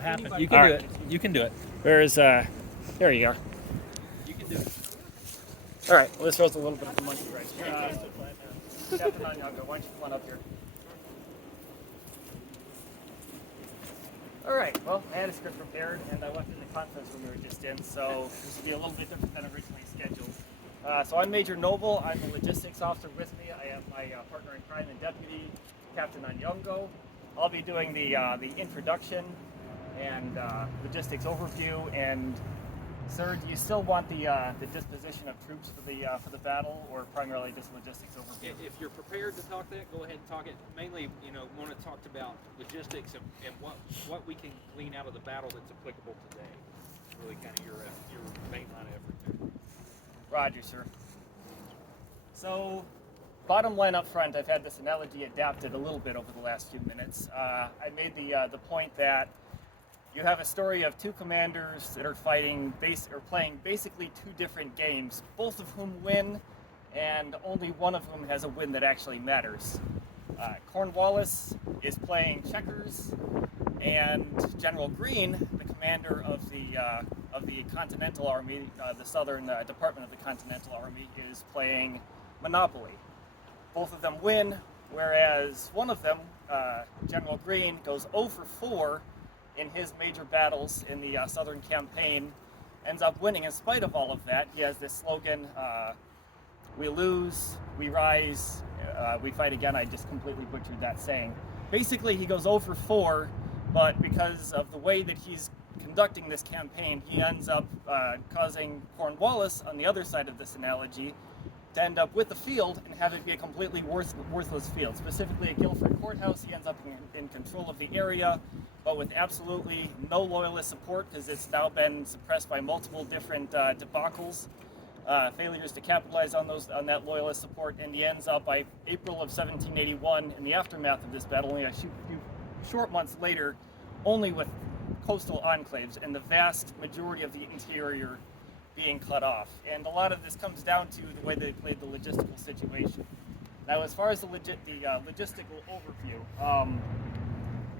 what happened. You can do it. You can do it. Where's, there you go. You can do it. All right, well, this throws a little bit of the monkey wrench. Captain Onyango, why don't you come on up here? All right, well, I had a script prepared, and I left it in the conference room we were just in, so this will be a little bit different than originally scheduled. So I'm Major Noble. I'm the logistics officer with me. I have my partner in crime and deputy, Captain Onyango. I'll be doing the introduction and logistics overview. And sir, do you still want the disposition of troops for the battle, or primarily just logistics overview? If you're prepared to talk that, go ahead and talk it. Mainly, want to talk about logistics and what we can glean out of the battle that's applicable today. Really, kind of your main line of effort there. Roger, sir. So, bottom line up front, I've had this analogy adapted a little bit over the last few minutes. I made the point that you have a story of two commanders that are playing basically two different games, both of whom win, and only one of whom has a win that actually matters. Cornwallis is playing checkers, and General Greene, the commander of the Continental Army, the Southern Department of the Continental Army, is playing Monopoly. Both of them win, whereas one of them, General Greene, goes 0 for 4 in his major battles in the Southern campaign, ends up winning in spite of all of that. He has this slogan, we lose, we rise, we fight again. I just completely butchered that saying. Basically, he goes 0 for 4, but because of the way that he's conducting this campaign, he ends up causing Cornwallis, on the other side of this analogy, to end up with the field and have it be a completely worthless field. Specifically at Guilford courthouse, he ends up in control of the area, but with absolutely no loyalist support, because it's now been suppressed by multiple different debacles, failures to capitalize on that loyalist support, and he ends up by April of 1781, in the aftermath of this battle, only a few short months later, only with coastal enclaves and the vast majority of the interior being cut off. And a lot of this comes down to the way they played the logistical situation. Now, as far as the logistical overview,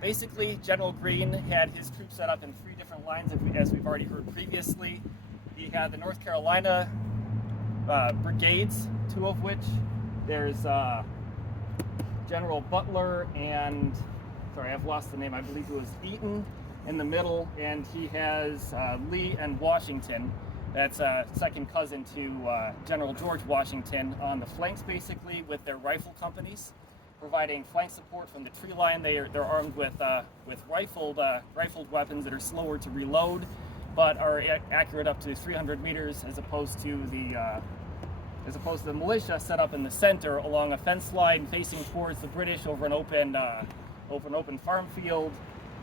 basically General Greene had his troops set up in 3 different lines, as we've already heard previously. He had the North Carolina brigades, 2 of which there's General Butler and, sorry, I've lost the name, I believe it was Eaton in the middle, and he has Lee and Washington. That's second cousin to General George Washington on the flanks, basically, with their rifle companies, providing flank support from the tree line. They're armed with rifled weapons that are slower to reload, but are accurate up to 300 meters, as opposed to the militia set up in the center along a fence line facing towards the British over an open farm field,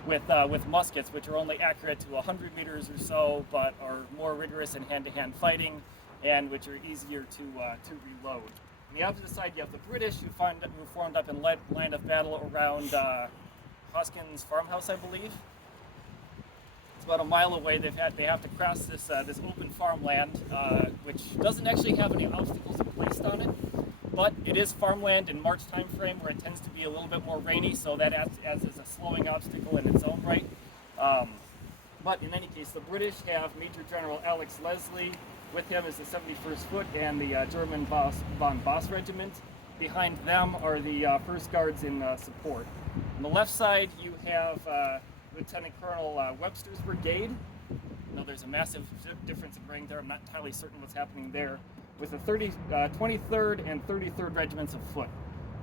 with muskets, which are only accurate to 100 meters or so, but are more rigorous in hand-to-hand fighting, and which are easier to reload. On the opposite side, you have the British, who formed up in line of battle around Hoskins farmhouse, I believe. It's about a mile away. They have to cross this open farmland, which doesn't actually have any obstacles placed on it. But it is farmland in March time frame, where it tends to be a little bit more rainy, so that adds as a slowing obstacle in its own right. But in any case, the British have Major General Alex Leslie. With him is the 71st Foot and the German von Boss Regiment. Behind them are the 1st Guards in support. On the left side, you have Lieutenant Colonel Webster's brigade. Now, there's a massive difference in rank there. I'm not entirely certain what's happening there. With the 23rd and 33rd Regiments of Foot.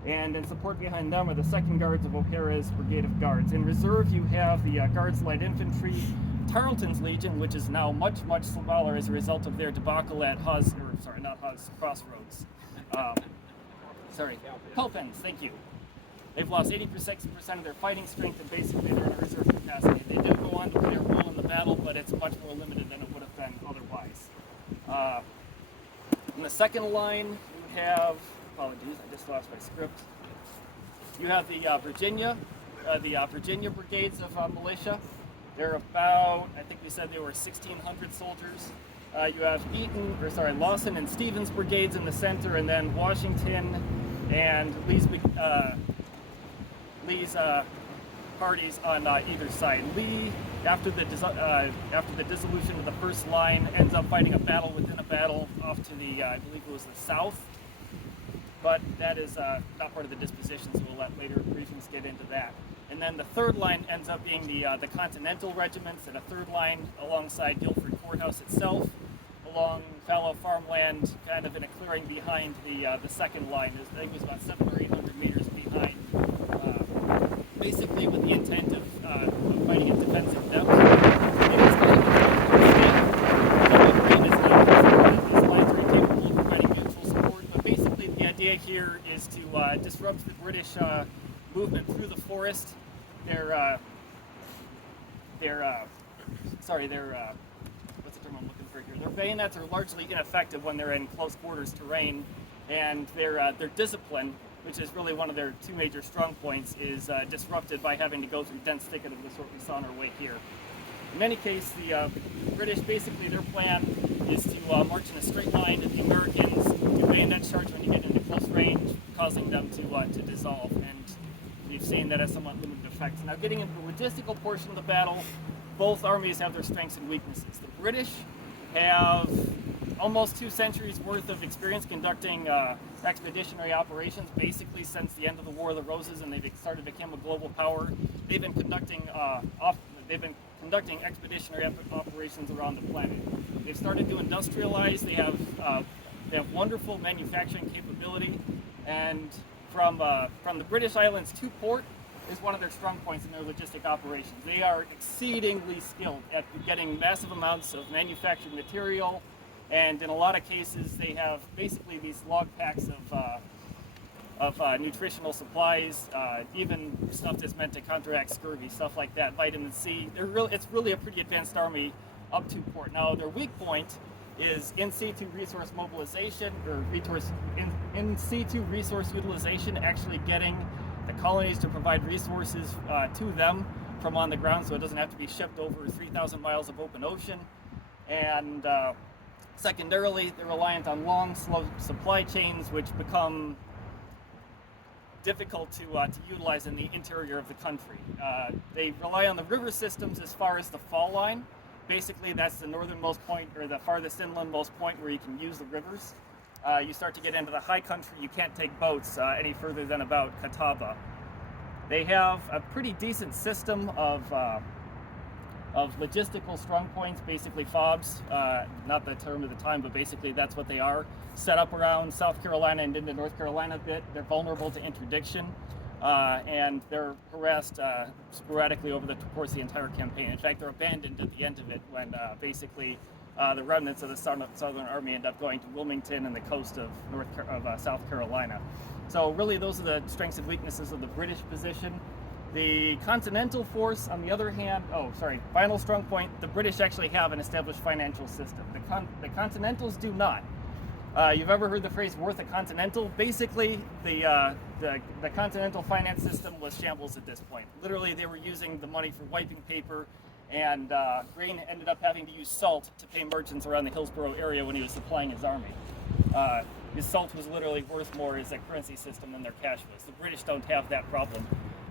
And in support behind them are the 2nd Guards of O'Hara's Brigade of Guards. In reserve, you have the Guards Light Infantry, Tarleton's Legion, which is now much, much smaller as a result of their debacle at Crossroads. Pelpens, thank you. They've lost 80% of their fighting strength, and basically they're in a reserve capacity. They do go on to play a role in the battle, but it's much more limited than it would have been otherwise. In the second line, you have, apologies, I just lost my script. You have the Virginia brigades of militia. They're about, I think we said they were 1,600 soldiers. You have Lawson and Stevens brigades in the center, and then Washington and Lee's parties on either side. Lee, after the dissolution of the first line, ends up fighting a battle within a battle off to the, I believe it was the south. But that is not part of the disposition, so we'll let later briefings get into that. And then the third line ends up being the Continental regiments, and a third line alongside Guilford courthouse itself, along fallow farmland, kind of in a clearing behind the second line. I think it was about 700 or 800 meters behind, basically with the intent of fighting a defensive depth. It is kind of these lines are incapable of providing mutual support, but basically the idea here is to disrupt the British movement through the forest. Their what's the term I'm looking for here? Their bayonets are largely ineffective when they're in close quarters terrain, and their discipline, which is really one of their two major strong points, is disrupted by having to go through dense thicket of the sort we saw on our way here. In any case, the British, basically their plan is to march in a straight line, and the Americans do bayonet charge when you get into close range, causing them to dissolve. And we've seen that has somewhat limited effects. Now, getting into the logistical portion of the battle, both armies have their strengths and weaknesses. The British have almost 2 centuries worth of experience conducting expeditionary operations, basically since the end of the War of the Roses, and they've started to become a global power. They've been conducting expeditionary operations around the planet. They've started to industrialize. They have wonderful manufacturing capability, and from the British Islands to port is one of their strong points in their logistic operations. They are exceedingly skilled at getting massive amounts of manufactured material, and in a lot of cases they have basically these log packs of nutritional supplies, even stuff that's meant to counteract scurvy, stuff like that, vitamin C. It's really a pretty advanced army up to port. Now, their weak point is in situ resource mobilization, or in situ resource utilization, actually getting the colonies to provide resources to them from on the ground, so it doesn't have to be shipped over 3,000 miles of open ocean. And secondarily, they're reliant on long, slow supply chains, which become difficult to utilize in the interior of the country. They rely on the river systems as far as the fall line. Basically, that's the northernmost point, or the farthest inlandmost point where you can use the rivers. You start to get into the high country, you can't take boats any further than about Catawba. They have a pretty decent system of logistical strong points, basically FOBs, not the term of the time, but basically that's what they are, set up around South Carolina and into North Carolina a bit. They're vulnerable to interdiction, and they're harassed sporadically over the course of the entire campaign. In fact, they're abandoned at the end of it when basically the remnants of the Southern Army end up going to Wilmington and the coast of South Carolina. So really those are the strengths and weaknesses of the British position. The Continental Force, on the other hand, final strong point, the British actually have an established financial system. The Continentals do not. You've ever heard the phrase worth a continental? Basically, the continental finance system was shambles at this point. Literally, they were using the money for wiping paper, and Greene ended up having to use salt to pay merchants around the Hillsborough area when he was supplying his army. His salt was literally worth more as a currency system than their cash was. The British don't have that problem.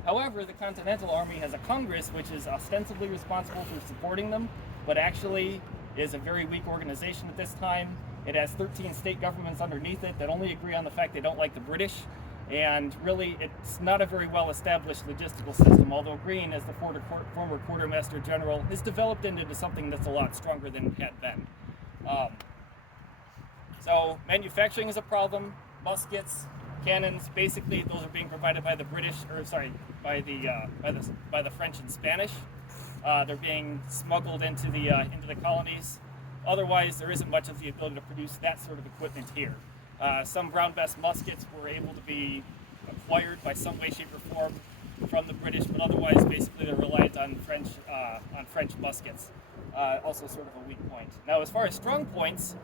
However, the Continental Army has a Congress which is ostensibly responsible for supporting them, but actually is a very weak organization at this time. It has 13 state governments underneath it that only agree on the fact they don't like the British, and really it's not a very well established logistical system, although Greene, as the former quartermaster general, has developed into something that's a lot stronger than it had been. So manufacturing is a problem. Muskets, cannons, basically those are being provided by the British, by the French and Spanish. They're being smuggled into the colonies. Otherwise, there isn't much of the ability to produce that sort of equipment here. Some Brown Bess muskets were able to be acquired by some way, shape, or form from the British, but otherwise, basically, they're reliant on French muskets. Also, sort of a weak point. Now, as far as strong points,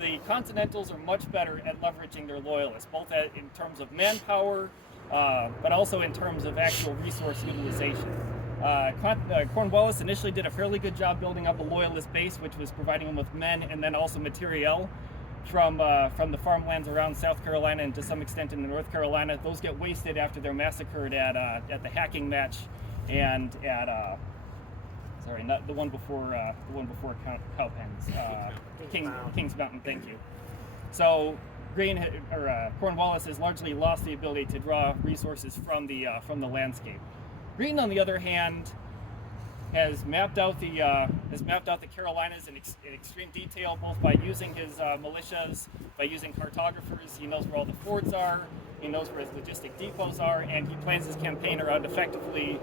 the Continentals are much better at leveraging their loyalists, both in terms of manpower, but also in terms of actual resource utilization. Cornwallis initially did a fairly good job building up a loyalist base, which was providing them with men and then also materiel from the farmlands around South Carolina and to some extent into North Carolina. Those get wasted after they're massacred at the hacking match and at sorry, not the one before Cowpens, Kings Mountain. Thank you. So Cornwallis has largely lost the ability to draw resources from the landscape. Greene, on the other hand, has mapped out the Carolinas in extreme detail, both by using his militias, by using cartographers. He knows where all the fords are. He knows where his logistic depots are, and he plans his campaign around effectively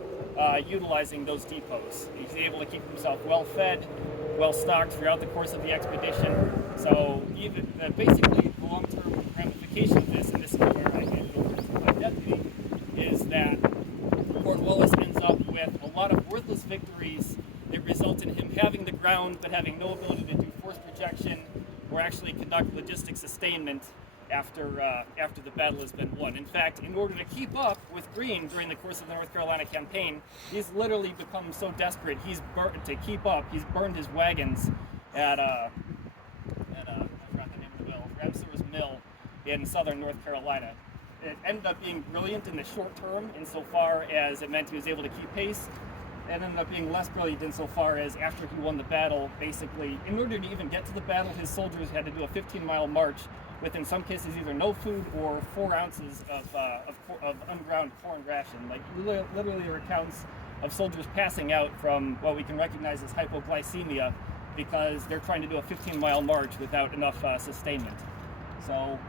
utilizing those depots. He's able to keep himself well-fed, well-stocked throughout the course of the expedition. So even basically the long-term ramification of this, and this is where I hand it over to my deputy, is that Cornwallis ends up with a lot of worthless victories that result in him having the ground but having no ability to do force projection or actually conduct logistic sustainment after the battle has been won. In fact, in order to keep up with Greene during the course of the North Carolina campaign, he's literally become so desperate. He's burned his wagons at I forgot the name of the mill, Ramsar's Mill in southern North Carolina. It ended up being brilliant in the short term insofar as it meant he was able to keep pace. It ended up being less brilliant insofar as after he won the battle, basically, in order to even get to the battle, his soldiers had to do a 15-mile march with, in some cases, either no food or 4 ounces of unground corn ration. Like, literally there are accounts of soldiers passing out from what we can recognize as hypoglycemia because they're trying to do a 15-mile march without enough sustainment. So,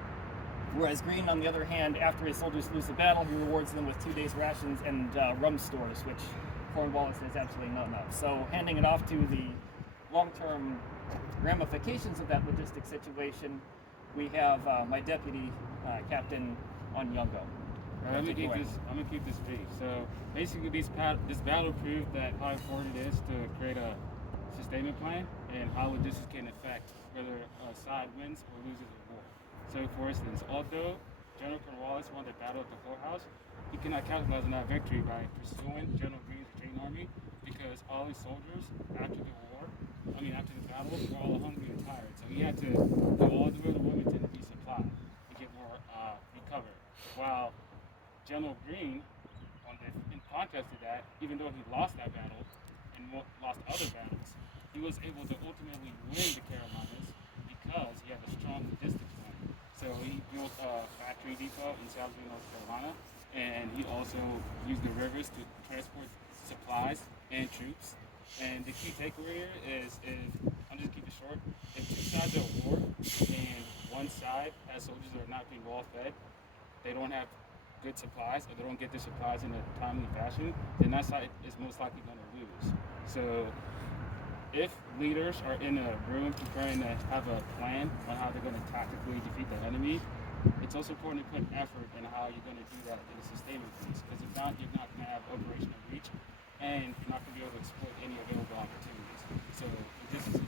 whereas Greene, on the other hand, after his soldiers lose the battle, he rewards them with 2 days' rations and rum stores, which Cornwallis has absolutely none of. So, handing it off to the long-term ramifications of that logistic situation, we have my deputy, Captain Onyongo. I'm gonna keep this brief. So basically, this battle proved that how important it is to create a sustainment plan and how logistics can affect whether a side wins or loses a war. So, for instance, although General Cornwallis won the battle at the courthouse, he cannot capitalize on that victory by pursuing General Greene's retreating army because all his soldiers after the battle, were all hungry and tired. So he had to go all the way to Wilmington to resupply to get more recovered. While General Greene, in contrast to that, even though he lost that battle and lost other battles, he was able to ultimately win the Carolinas because he had a strong logistics plan. So he built a factory depot in Salisbury, North Carolina, and he also used the rivers to transport supplies and troops. And the key takeaway here is, I'm just keep it short, if 2 sides are at war and one side has soldiers that are not being well fed, they don't have good supplies, or they don't get their supplies in a timely fashion, then that side is most likely going to lose. So if leaders are in a room preparing to have a plan on how they're going to tactically defeat the enemy, it's also important to put effort in how you're going to do that in a sustainment piece, because if not, you're not going to have operational reach, and you're not going to be able to exploit any available opportunities. So this is